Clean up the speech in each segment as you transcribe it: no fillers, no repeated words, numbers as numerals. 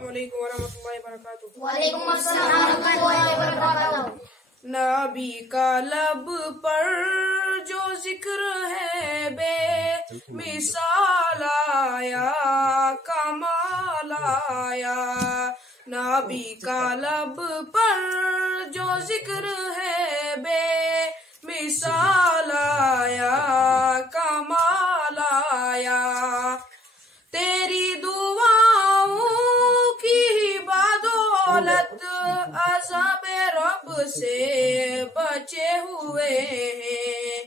वालेकुम वरहमतुल्लाहि वबरकातुहू। वालेकुम अस्सलाम वरहमतुल्लाहि वबरकातुहू। नबी का लब पर जो जिक्र है बेमिसाल आया, कमाल आया। नबी का लब पर जो जिक्र है बेमिसाल आया, कमाल आया। तेरी दुआओं की बदौलत अज़ाब रब से बचे हुए हैं।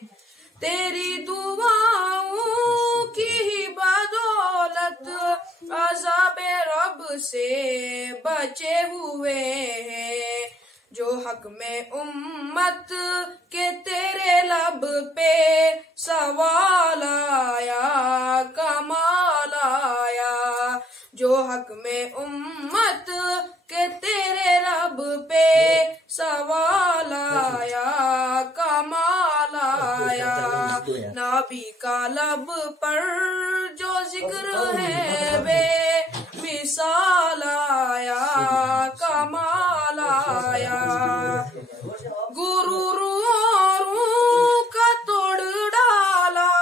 तेरी दुआओं की बदौलत अज़ाब रब से बचे हुए हैं। जो हक में उम्मत के तेरे लब पे सवाल आया, कमाल आया। जो हक में उम्मत के तेरे लब पे सवाल आया, कमाल आया। नबी का लब पर जो जिक्र है बेमिसाल आया, कमाल आया। गुरूरों का तोड़ डाला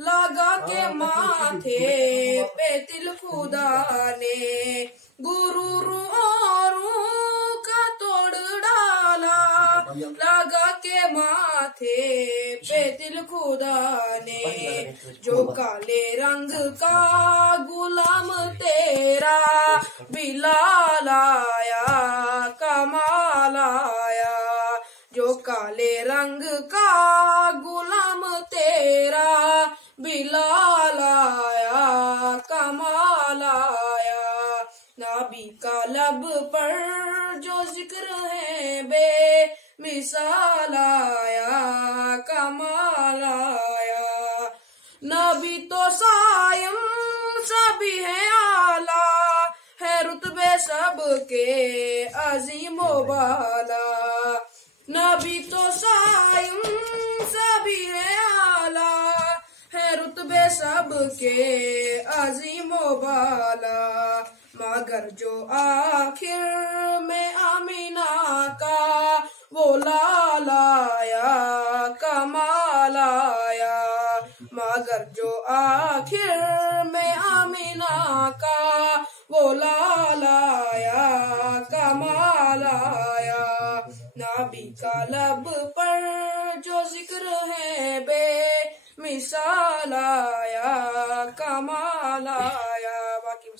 लगा के माथे पे तिल खुदा ने। गुरूरों का तोड़ डाला लगा के माथे पे तिल खुदा ने। जो काले रंग का गुलाम तेरा बिलाल आया, कमाल आया। जो काले रंग का गुलाम तेरा बिलाल आया, कमाल आया। नबी का लब पर जो जिक्र है बेमिसाल आया, कमाल आया। नबी तो सायम सभी है आला, है रुतबे सबके अजीमो बाला। नबी तो सायम सभी है आला, है रुतबे सबके अजीमो बाला। मगर जो आखिर में आमीना का वो लाल आया, कमाल आया। मगर जो आखिर में आमीना का वो लाल आया, कमाल आया। नबी का लब पर जो जिक्र है बेमिसाल आया, कमाल आया। बाकी